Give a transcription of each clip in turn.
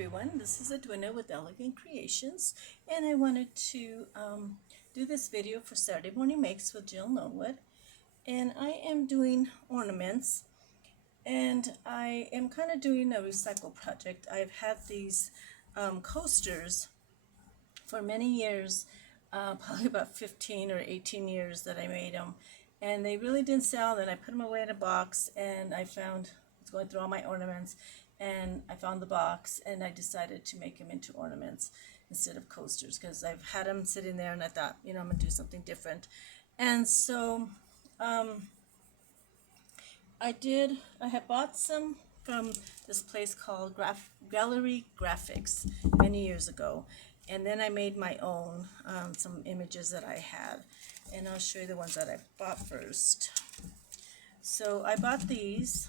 Everyone, this is Edwina with Elegant Creations, and I wanted to do this video for Saturday Morning Makes with Jill Norwood. And I am doing ornaments, and I am kind of doing a recycle project. I've had these coasters for many years, probably about 15 or 18 years that I made them, and they really didn't sell. Then I put them away in a box, and I found, I was going through all my ornaments, and I found the box, and I decided to make them into ornaments instead of coasters, because I've had them sitting there, and I thought, I'm going to do something different. And so I had bought some from this place called Gallery Graphics many years ago. And then I made my own, some images that I had. And I'll show you the ones that I bought first. So I bought these,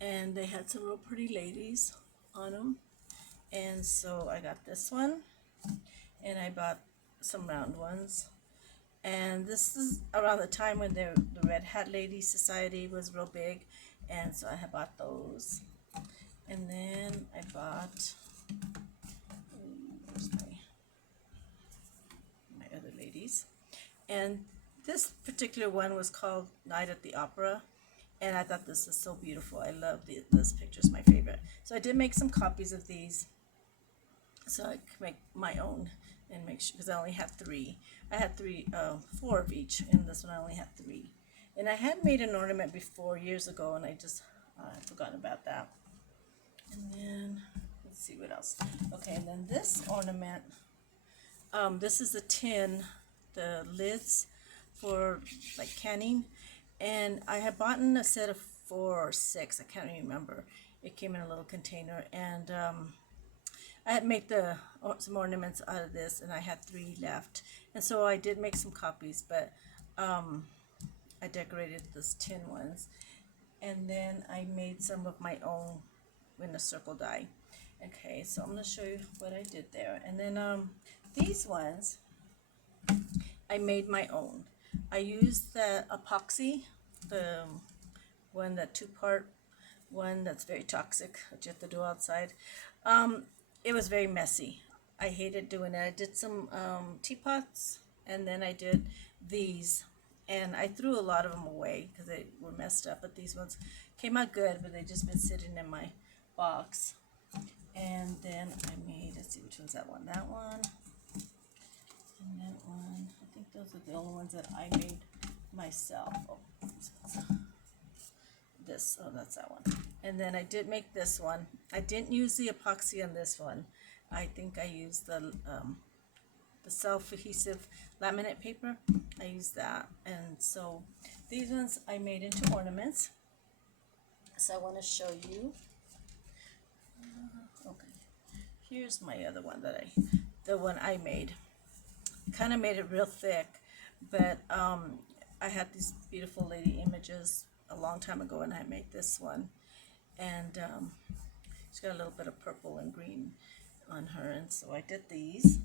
and they had some real pretty ladies on them. And so I got this one, and I bought some round ones. And this is around the time when the Red Hat Lady Society was real big, and so I had bought those. And then I bought, where's my other ladies? And this particular one was called Night at the Opera, and I thought this is so beautiful. I love this picture, is my favorite. So I did make some copies of these, so I could make my own and make sure, because I only had three. I had four of each, and this one I only had three. And I had made an ornament before years ago, and I just had forgotten about that. And then let's see what else. Okay, and then this ornament, this is the tin, the lids for like canning, and I had bought a set of 4 or 6. I can't even remember. It came in a little container, and I had made some ornaments out of this, and I had 3 left, and so I did make some copies, but I decorated those tin ones, and then I made some of my own in a circle die. Okay, so I'm going to show you what I did there. And then these ones I made my own. I used the epoxy, the one, that 2-part one that's very toxic that you have to do outside. It was very messy. I hated doing it. I did some teapots, and then I did these, and I threw a lot of them away because they were messed up, but these ones came out good, but they just been sitting in my box. And then I made, let's see, which one's that one, and that one. I think those are the only ones that I made myself. That's that one. And then I did make this one. I didn't use the epoxy on this one. I think I used the self-adhesive laminate paper. I used that. And so these ones I made into ornaments. So I want to show you. Okay, here's my other one the one I made. Kind of made it real thick, but I had these beautiful lady images a long time ago, and I made this one, and she's got a little bit of purple and green on her, and so I did these.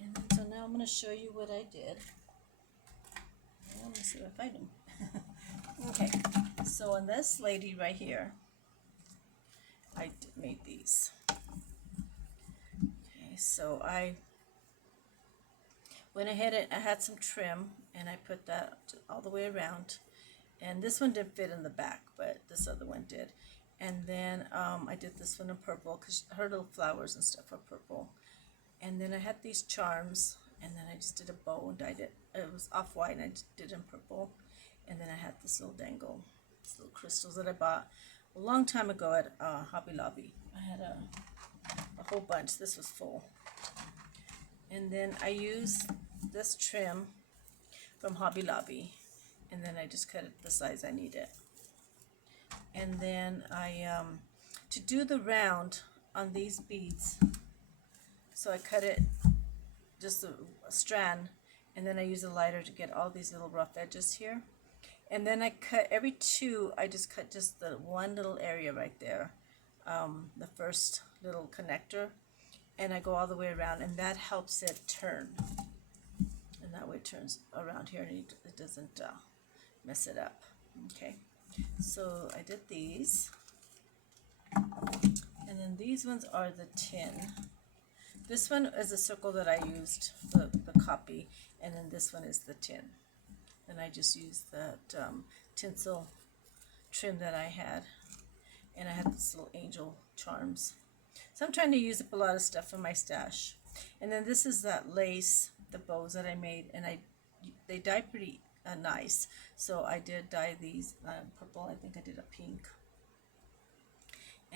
And so now I'm going to show you what I did. Let me see if I find them. Okay, so on this lady right here, I made these. Okay, so I went ahead and I had some trim, and I put that all the way around. And this one didn't fit in the back, but this other one did. And then I did this one in purple because her little flowers and stuff are purple. And then I had these charms, and then I just did a bow and dyed it. It was off-white, and I just did it in purple. And then I had this little dangle, these little crystals that I bought a long time ago at Hobby Lobby. I had a whole bunch. This was full. And then I used this trim from Hobby Lobby, and then I just cut it the size I needed. And then I, to do the round on these beads, so I cut it just a strand, and then I use a lighter to get all these little rough edges here. And then I cut every 2, I just cut just the one little area right there, the first little connector, and I go all the way around, and that helps it turn. And that way it turns around here, and it doesn't mess it up. Okay, so I did these, and then these these ones are the tin. This one is a circle that I used, the copy, and then this one is the tin. And I just used that tinsel trim that I had, and I had this little angel charms. So I'm trying to use up a lot of stuff in my stash. And then this is that lace, the bows that I made, and they dye pretty nice. So I did dye these purple. I think I did a pink.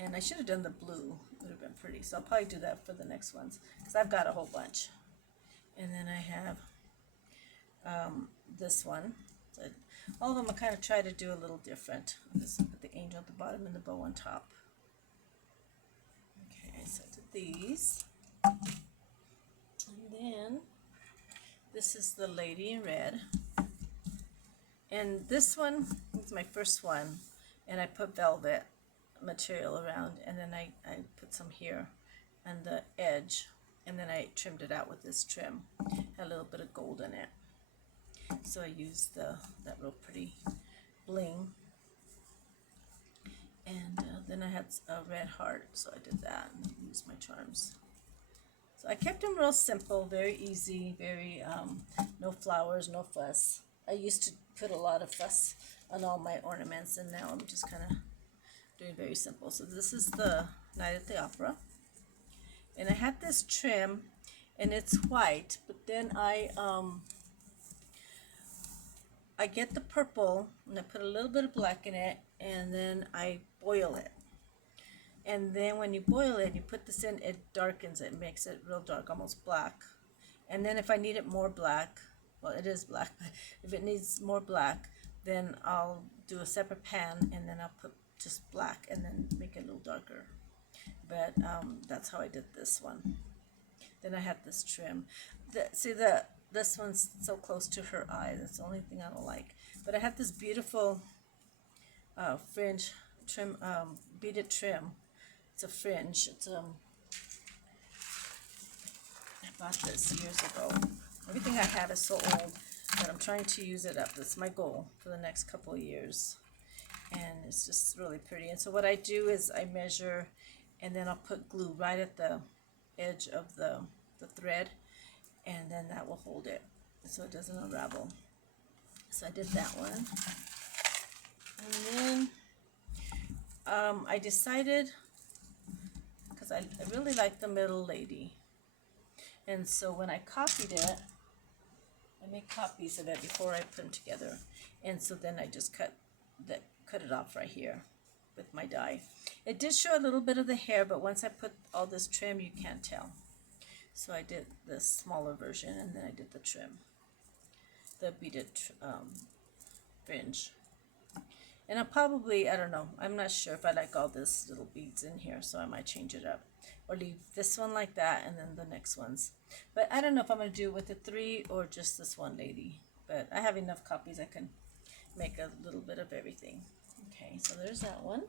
And I should have done the blue. It would have been pretty. So I'll probably do that for the next ones, because I've got a whole bunch. And then I have this one. So all of them I kind of try to do a little different. This put the angel at the bottom and the bow on top. Okay, so I did these. And then this is the lady in red. And this one is my first one. And I put velvet material around, and then I put some here on the edge, and then I trimmed it out with this trim. Had a little bit of gold in it, so I used that real pretty bling. And then I had a red heart, so I did that and used my charms. So I kept them real simple, very easy, very no flowers, no fuss. I used to put a lot of fuss on all my ornaments, and now I'm just kind of doing very simple. So this is the Night at the Opera, and I had this trim, and it's white, but then I get the purple and I put a little bit of black in it, and then I boil it. And then when you boil it, you put this in, it darkens it, makes it real dark, almost black. And then if I need it more black, well, it is black, but if it needs more black, then I'll do a separate pan, and then I'll put just black and then make it a little darker. But that's how I did this one. Then I had this trim. This one's so close to her eye. That's the only thing I don't like. But I had this beautiful fringe trim, beaded trim. It's a fringe. It's I bought this years ago. Everything I have is so old, but I'm trying to use it up. That's my goal for the next couple of years. And it's just really pretty. And so what I do is I measure, and then I'll put glue right at the edge of the thread, and then that will hold it so it doesn't unravel. So I did that one. And then I decided, because I really like the middle lady, and so when I copied it, I make copies of it before I put them together, and so then I just cut it off right here with my die. It did show a little bit of the hair, but once I put all this trim, you can't tell. So I did the smaller version, and then I did the trim, the beaded fringe. And I'll probably, I don't know, I'm not sure if I like all this little beads in here, so I might change it up. Or leave this one like that, and then the next ones. But I don't know if I'm going to do it with the 3 or just this one lady. But I have enough copies I can make a little bit of everything. Okay, so there's that one.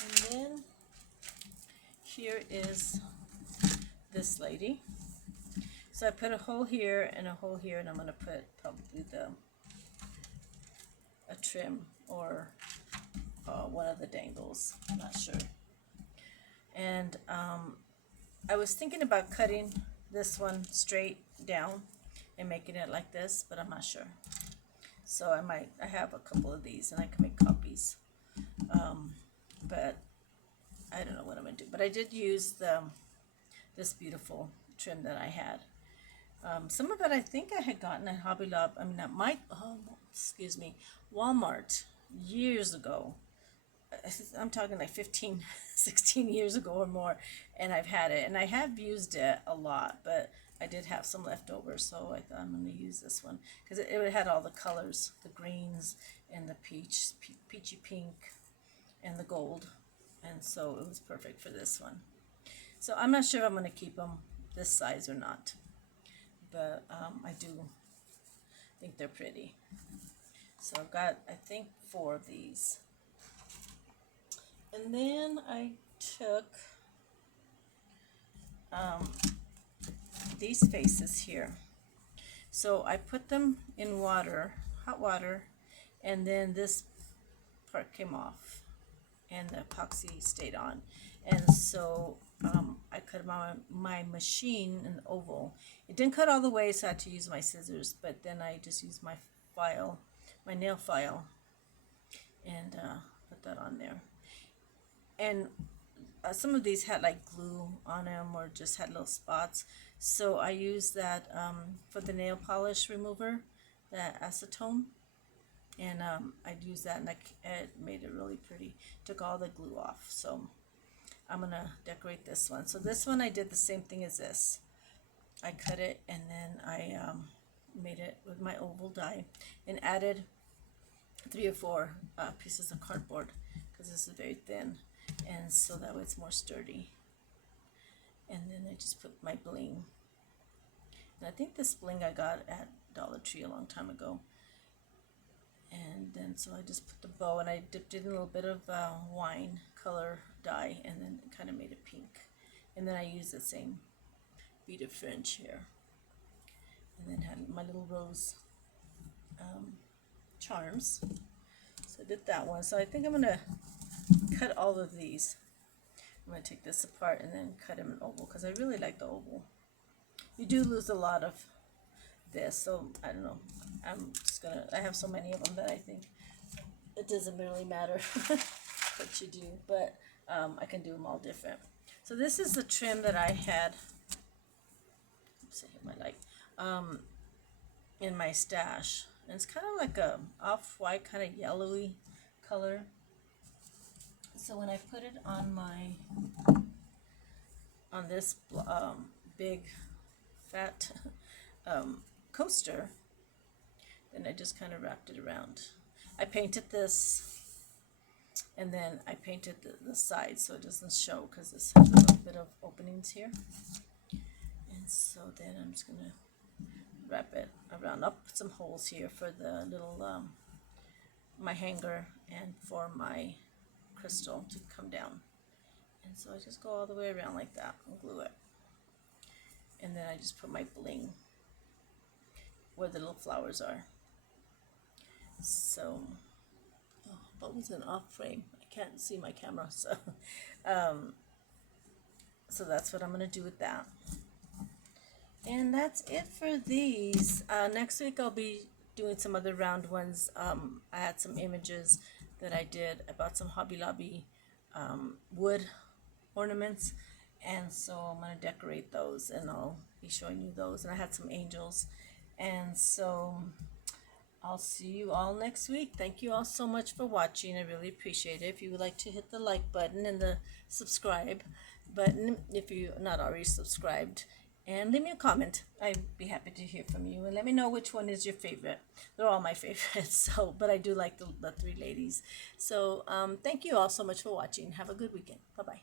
And then here is this lady. So I put a hole here and a hole here, and I'm going to put probably a trim or one of the dangles. I'm not sure. And I was thinking about cutting this one straight down and making it like this, but I'm not sure. So I have a couple of these, and I can make copies. But I don't know what I'm going to do. But I did use this beautiful trim that I had. Some of it I think I had gotten at Hobby Lobby. I mean, Walmart years ago. I'm talking like 15, 16 years ago or more, and I've had it. And I have used it a lot, but I did have some left over, so I thought I'm going to use this one. Because it had all the colors, the greens and the peachy pink and the gold. And so it was perfect for this one. So I'm not sure if I'm going to keep them this size or not. But I do think they're pretty. So I've got, I think, 4 of these. And then I took these faces here. So I put them in water, hot water, and then this part came off and the epoxy stayed on. And so I cut my machine an oval. It didn't cut all the way, so I had to use my scissors, but then I just used my file, my nail file, and put that on there. And some of these had like glue on them or just had little spots, so I used that for the nail polish remover, that acetone, and I'd use that, and it made it really pretty, took all the glue off. So I'm gonna decorate this one. So this one I did the same thing as this. I cut it, and then I made it with my oval die and added 3 or 4 pieces of cardboard, because this is very thin, and so that way it's more sturdy. And then I just put my bling, and I think this bling I got at Dollar Tree a long time ago. And then so I just put the bow, and I dipped it in a little bit of wine color dye, and then kind of made it pink. And then I used the same beaded fringe here, and then had my little rose charms. So I did that one. So I think I'm gonna cut all of these. I'm gonna take this apart and then cut them in oval, because I really like the oval. You do lose a lot of this, so I don't know. I have so many of them that I think it doesn't really matter what you do, but I can do them all different. So this is the trim that I had, let's see, my light, in my stash. And it's kind of like a off-white, kind of yellowy color. So when I put it on this big fat coaster, then I just kind of wrapped it around. I painted this, and then I painted the sides so it doesn't show, because this has a little bit of openings here. And so then I'm just gonna wrap it around. I'll put some holes here for the little my hanger, and for my crystal to come down. And so I just go all the way around like that and glue it. And then I just put my bling where the little flowers are. So, oh, Bubbles in off frame. I can't see my camera, so so that's what I'm gonna do with that. And that's it for these. Next week I'll be doing some other round ones. I had some images that I did about some Hobby Lobby wood ornaments, and so I'm going to decorate those, and I'll be showing you those. And I had some angels, and so I'll see you all next week. Thank you all so much for watching. I really appreciate it. If you would like to hit the like button and the subscribe button if you're not already subscribed, and leave me a comment. I'd be happy to hear from you, and let me know which one is your favorite. They're all my favorites, so, but I do like the 3 ladies. So thank you all so much for watching. Have a good weekend. Bye-bye.